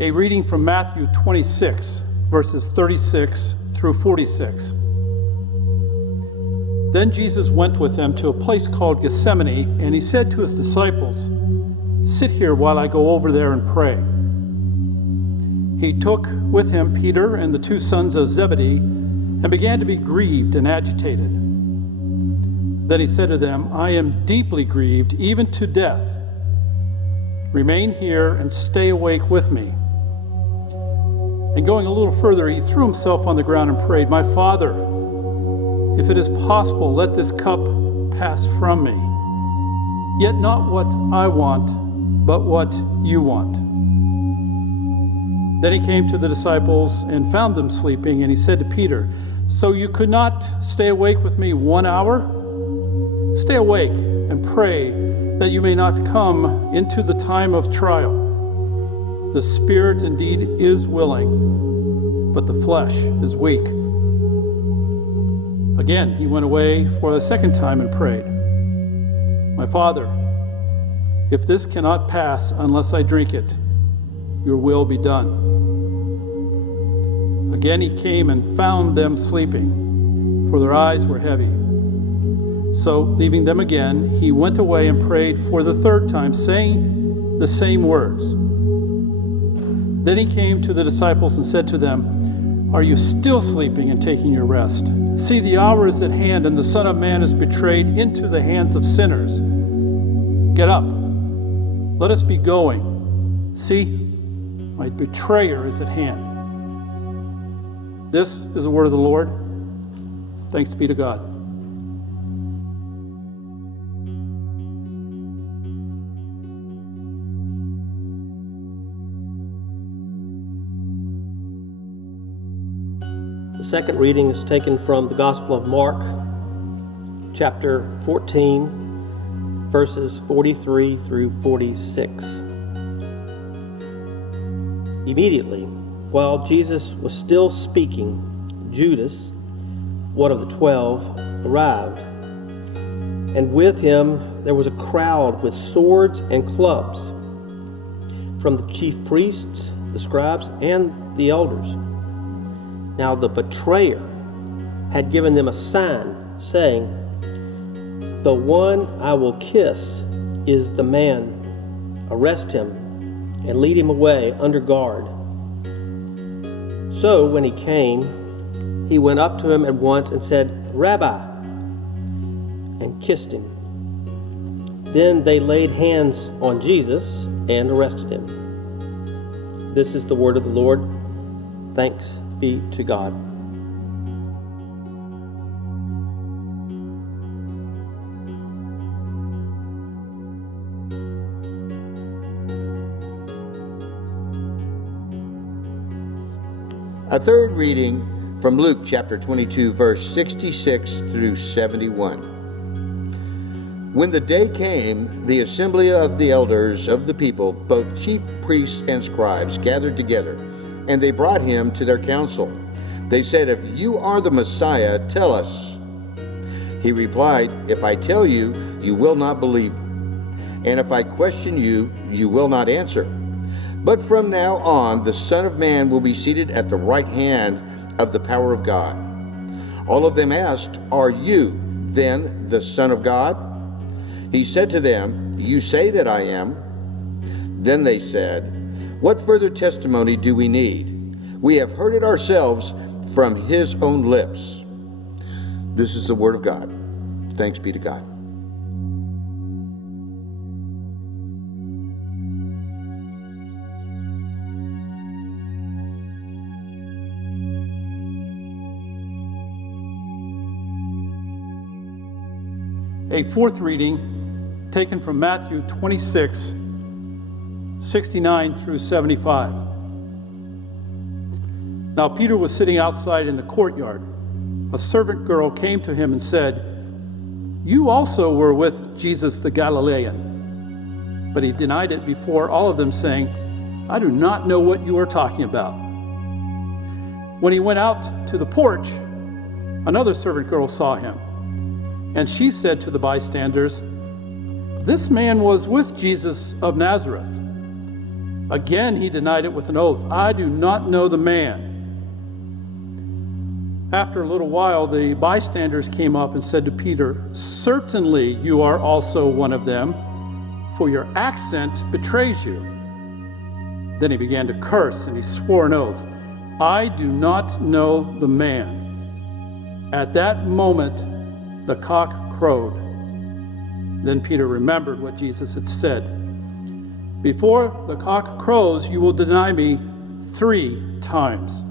A reading from Matthew 26, verses 36 through 46. Then Jesus went with them to a place called Gethsemane, and he said to his disciples, "Sit here while I go over there and pray." He took with him Peter and the two sons of Zebedee and began to be grieved and agitated. Then he said to them, "I am deeply grieved, even to death. Remain here and stay awake with me." And going a little further, he threw himself on the ground and prayed, "My Father, if it is possible, let this cup pass from me. Yet not what I want, but what you want." Then he came to the disciples and found them sleeping, and he said to Peter, "So you could not stay awake with me 1 hour? Stay awake and pray that you may not come into the time of trial. The spirit indeed is willing, but the flesh is weak." Again, he went away for the second time and prayed, "My Father, if this cannot pass unless I drink it, your will be done." Again he came and found them sleeping, for their eyes were heavy. So, leaving them again, he went away and prayed for the third time, saying the same words. Then he came to the disciples and said to them, "Are you still sleeping and taking your rest? See, the hour is at hand, and the Son of Man is betrayed into the hands of sinners. Get up, let us be going. See, my betrayer is at hand." This is the word of the Lord. Thanks be to God. The second reading is taken from the Gospel of Mark, chapter 14, verses 43 through 46. Immediately, while Jesus was still speaking, Judas, one of the 12, arrived, and with him there was a crowd with swords and clubs from the chief priests, the scribes, and the elders. Now the betrayer had given them a sign, saying, "The one I will kiss is the man. Arrest him and lead him away under guard." So when he came, he went up to him at once and said, "Rabbi," and kissed him. Then they laid hands on Jesus and arrested him. This is the word of the Lord. Thanks be to God. A third reading from Luke chapter 22, verse 66 through 71. When the day came, the assembly of the elders of the people, both chief priests and scribes, gathered together, and they brought him to their council. They said, "If you are the Messiah, tell us." He replied, "If I tell you, you will not believe, and if I question you, you will not answer. But from now on, the Son of Man will be seated at the right hand of the power of God." All of them asked, "Are you then the Son of God?" He said to them, "You say that I am." Then they said, "What further testimony do we need? We have heard it ourselves from his own lips." This is the word of God. Thanks be to God. A fourth reading taken from Matthew 26, 69 through 75. Now Peter was sitting outside in the courtyard. A servant girl came to him and said, "You also were with Jesus the Galilean." But he denied it before all of them, saying, "I do not know what you are talking about." When he went out to the porch, another servant girl saw him, and she said to the bystanders, "This man was with Jesus of Nazareth." Again he denied it with an oath. I do not know the man. After a little while, the bystanders came up and said to Peter, certainly you are also one of them, for your accent betrays you. Then he began to curse, and he swore an oath. I do not know the man. At that moment, the cock crowed. Then Peter remembered what Jesus had said. Before the cock crows, you will deny me 3 times.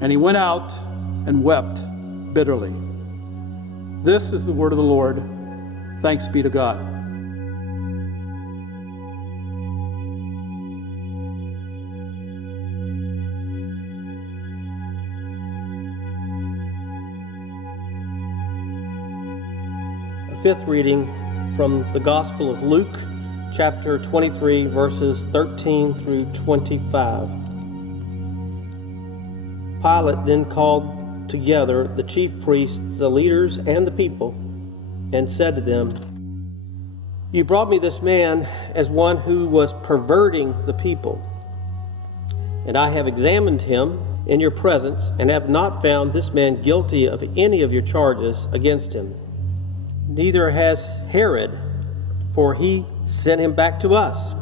And he went out and wept bitterly. This is the word of the Lord. Thanks be to God. A fifth reading from the Gospel of Luke, chapter 23, verses 13 through 25. Pilate then called together the chief priests, the leaders, and the people, and said to them, You brought me this man as one who was perverting the people. And I have examined him in your presence, and have not found this man guilty of any of your charges against him. Neither has Herod, for he sent him back to us.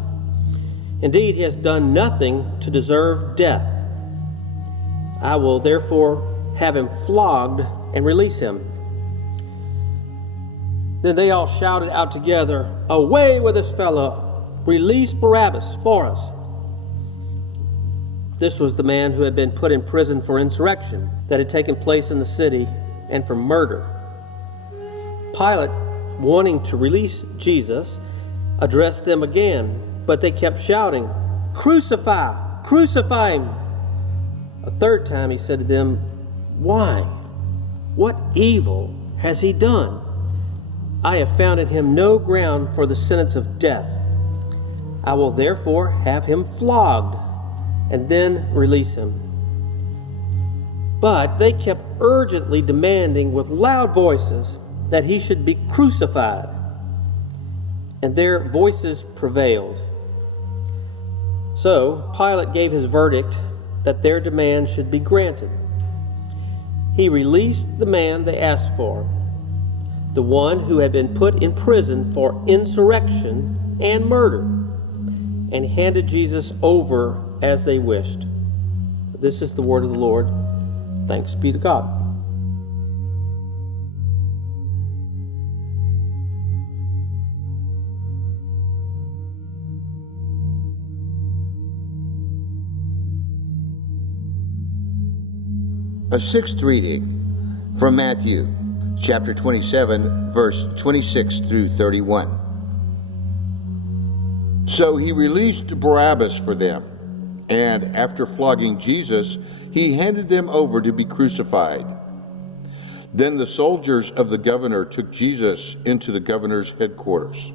Indeed, he has done nothing to deserve death. I will therefore have him flogged and release him. Then they all shouted out together, Away with this fellow! Release Barabbas for us! This was the man who had been put in prison for insurrection that had taken place in the city, and for murder. Pilate, wanting to release Jesus, addressed them again, but they kept shouting, Crucify! Crucify him! A third time he said to them, Why? What evil has he done? I have found in him no ground for the sentence of death. I will therefore have him flogged, and then release him. But they kept urgently demanding with loud voices that he should be crucified, and their voices prevailed. So Pilate gave his verdict that their demand should be granted. He released the man they asked for, the one who had been put in prison for insurrection and murder, and handed Jesus over as they wished. This is the word of the Lord. Thanks be to God. A sixth reading from Matthew, chapter 27, verse 26 through 31. So he released Barabbas for them, and after flogging Jesus, he handed them over to be crucified. Then the soldiers of the governor took Jesus into the governor's headquarters,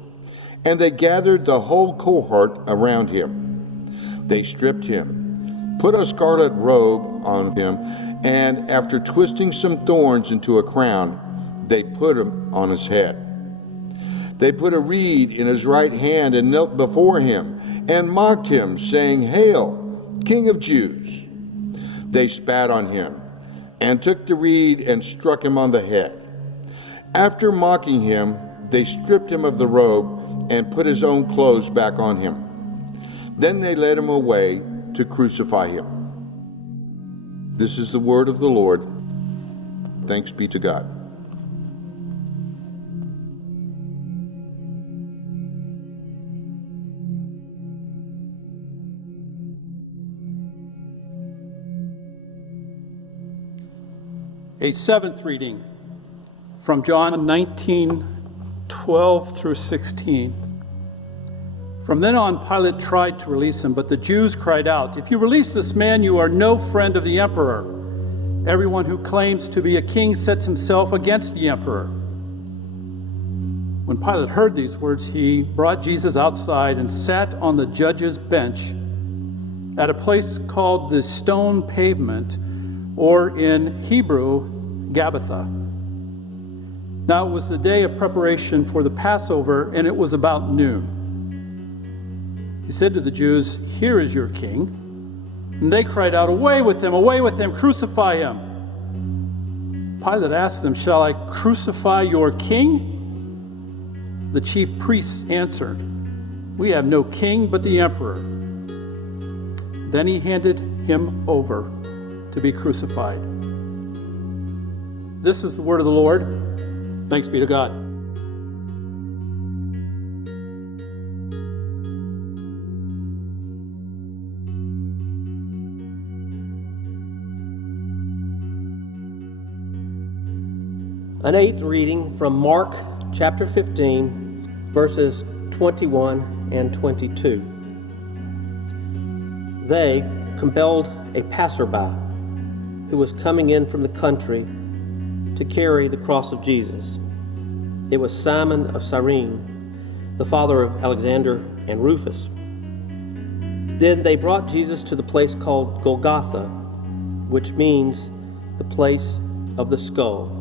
and they gathered the whole cohort around him. They stripped him, put a scarlet robe on him, and after twisting some thorns into a crown, they put him on his head. They put a reed in his right hand and knelt before him and mocked him, saying, Hail, King of Jews! They spat on him and took the reed and struck him on the head. After mocking him, they stripped him of the robe and put his own clothes back on him. Then they led him away to crucify him. This is the word of the Lord. Thanks be to God. A seventh reading from John 19:12 through 16. From then on, Pilate tried to release him, but the Jews cried out, If you release this man, you are no friend of the emperor. Everyone who claims to be a king sets himself against the emperor. When Pilate heard these words, he brought Jesus outside and sat on the judge's bench at a place called the Stone Pavement, or in Hebrew, Gabbatha. Now it was the day of preparation for the Passover, and it was about noon. He said to the Jews, "Here is your king." And they cried out, away with him, crucify him." Pilate asked them, "Shall I crucify your king?" The chief priests answered, "We have no king but the emperor." Then he handed him over to be crucified. This is the word of the Lord. Thanks be to God. An eighth reading from Mark chapter 15, verses 21 and 22. They compelled a passerby who was coming in from the country to carry the cross of Jesus. It was Simon of Cyrene, the father of Alexander and Rufus. Then they brought Jesus to the place called Golgotha, which means the place of the skull.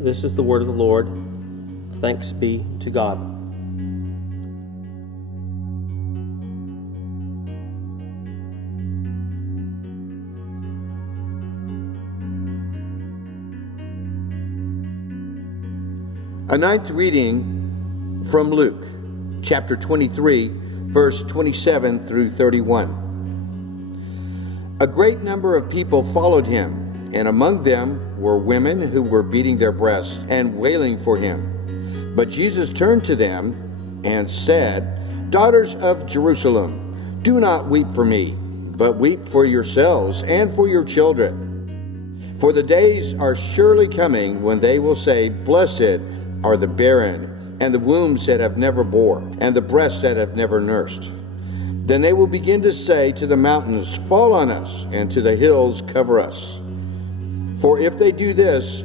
This is the word of the Lord. Thanks be to God. A ninth reading from Luke, chapter 23, verse 27 through 31. A great number of people followed him, and among them were women who were beating their breasts and wailing for him. But Jesus turned to them and said, "Daughters of Jerusalem, do not weep for me, but weep for yourselves and for your children. For the days are surely coming when they will say, 'Blessed are the barren, and the wombs that have never bore, and the breasts that have never nursed.' Then they will begin to say to the mountains, 'Fall on us,' and to the hills, 'Cover us.' For if they do this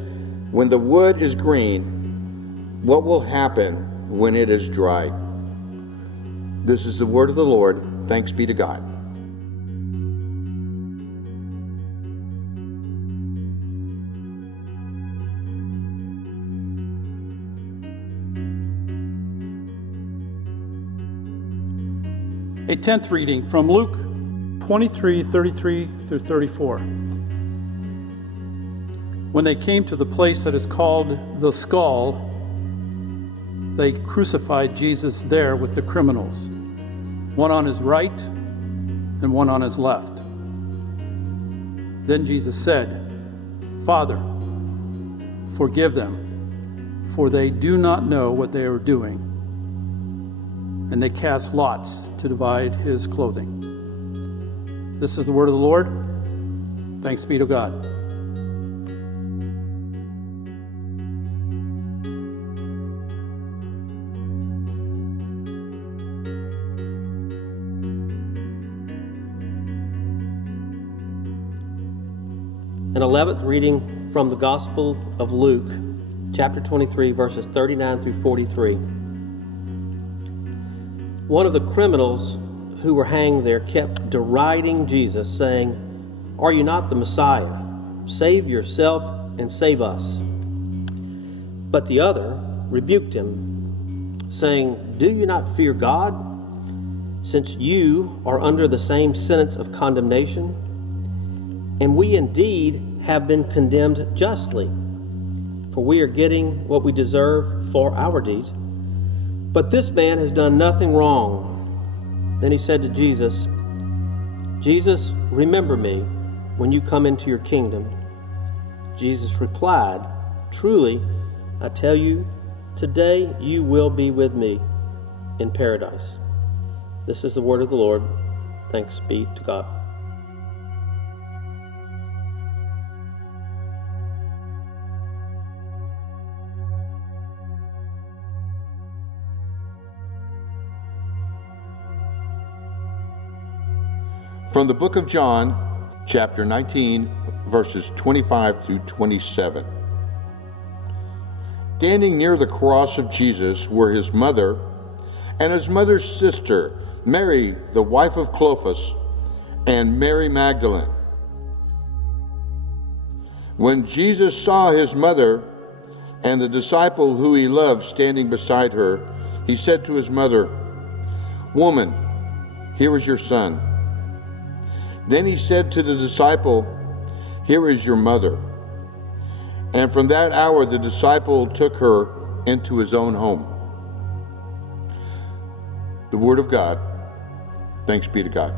when the wood is green, what will happen when it is dry?" This is the word of the Lord. Thanks be to God. A 10th reading from Luke 23:33 through 34. When they came to the place that is called the Skull, they crucified Jesus there with the criminals, one on his right and one on his left. Then Jesus said, "Father, forgive them, for they do not know what they are doing." And they cast lots to divide his clothing. This is the word of the Lord. Thanks be to God. An 11th reading from the Gospel of Luke, chapter 23, verses 39 through 43. One of the criminals who were hanged there kept deriding Jesus, saying, "Are you not the Messiah? Save yourself and save us." But the other rebuked him, saying, "Do you not fear God, since you are under the same sentence of condemnation? And we indeed have been condemned justly, for we are getting what we deserve for our deeds. But this man has done nothing wrong." Then he said to Jesus, "Jesus, remember me when you come into your kingdom." Jesus replied, "Truly, I tell you, today you will be with me in paradise." This is the word of the Lord. Thanks be to God. From the book of John, chapter 19, verses 25 through 27. Standing near the cross of Jesus were his mother and his mother's sister, Mary, the wife of Clopas, and Mary Magdalene. When Jesus saw his mother and the disciple who he loved standing beside her, he said to his mother, "Woman, here is your son." Then he said to the disciple, "Here is your mother." And from that hour the disciple took her into his own home. The word of God. Thanks be to God.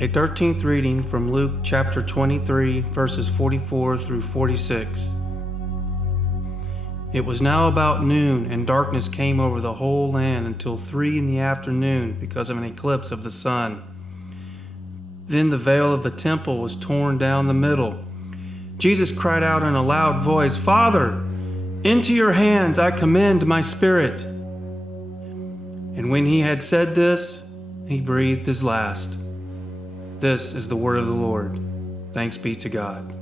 A 13th reading from Luke chapter 23, verses 44 through 46. It was now about noon, and darkness came over the whole land until 3 in the afternoon because of an eclipse of the sun. Then the veil of the temple was torn down the middle. Jesus cried out in a loud voice, "Father, into your hands I commend my spirit." And when he had said this, he breathed his last. This is the word of the Lord. Thanks be to God.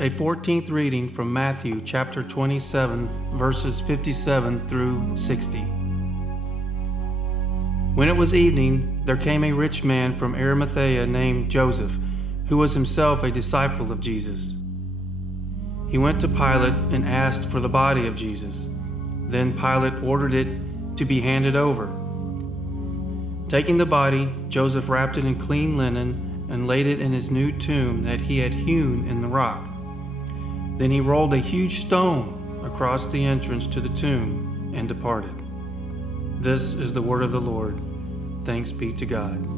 A 14th reading from Matthew chapter 27, verses 57 through 60. When it was evening, there came a rich man from Arimathea named Joseph, who was himself a disciple of Jesus. He went to Pilate and asked for the body of Jesus. Then Pilate ordered it to be handed over. Taking the body, Joseph wrapped it in clean linen and laid it in his new tomb that he had hewn in the rock. Then he rolled a huge stone across the entrance to the tomb and departed. This is the word of the Lord. Thanks be to God.